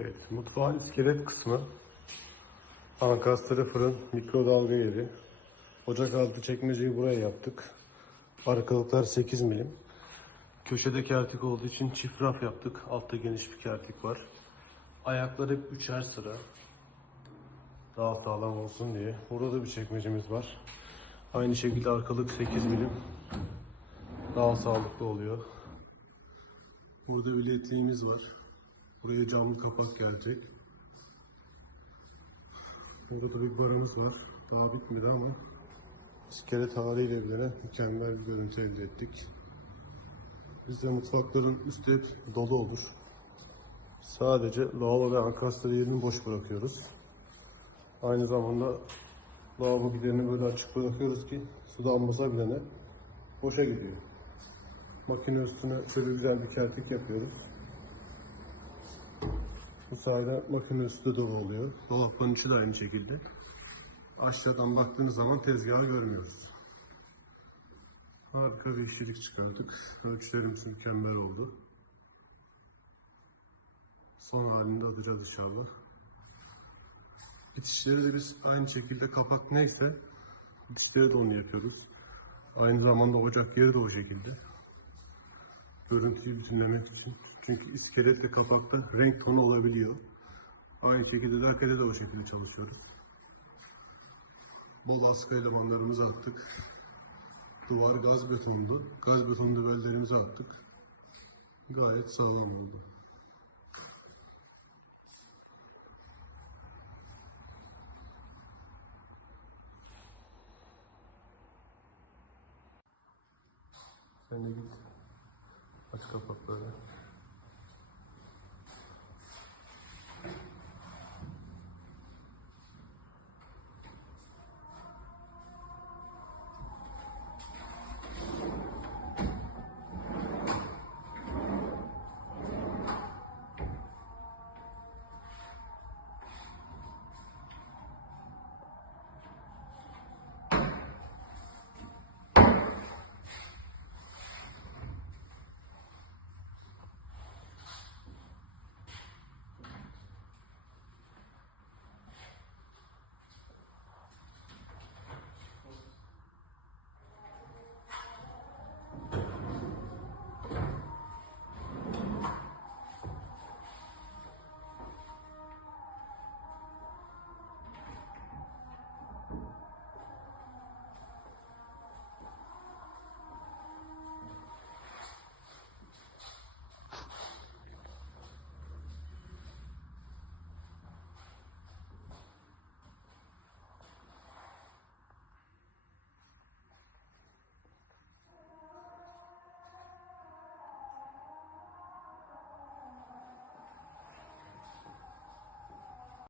Evet, mutfağın iskelet kısmı. Ankastre fırın, mikrodalga yeri. Ocak altı çekmeceyi buraya yaptık. Arkalıklar 8 milim. Köşede kertik olduğu için çift raf yaptık. Altta geniş bir kertik var. Ayaklar hep üçer sıra. Daha sağlam olsun diye. Burada da bir çekmecemiz var. Aynı şekilde arkalık 8 milim. Daha sağlıklı oluyor. Burada bilekliğimiz var. Buraya camlı kapak gelecek. Burada da bir barımız var. Daha bitmedi ama iskelet haliyle bile mükemmel bir görüntü elde ettik. Bizde mutfakların üstü hep dolu olur. Sadece lavabo ve ankastre yerini boş bırakıyoruz. Aynı zamanda lavabo giderini böyle açık bırakıyoruz ki su damlasa bile ne boşa gidiyor. Makine üstüne şöyle güzel bir kertik yapıyoruz. Bu sayede makine üstü dolu oluyor. Dolapların içi de aynı şekilde. Aşağıdan baktığınız zaman tezgahı görmüyoruz. Harika bir işçilik çıkardık. Ölçülerimiz mükemmel oldu. Son halinde atacağız inşallah. Bitişleri de biz aynı şekilde kapak neyse bitişleri de onu yapıyoruz. Aynı zamanda ocak yeri de o şekilde. Görüntüyü bütünlemek için. Çünkü iskelet ve kapakta renk tonu olabiliyor. Aynı şekilde lakede de o şekilde çalışıyoruz. Bol askı elemanlarımızı attık. Duvar gaz betondu. Gaz beton dübellerimizi attık. Gayet sağlam oldu. Sen de git. Aç kapakları.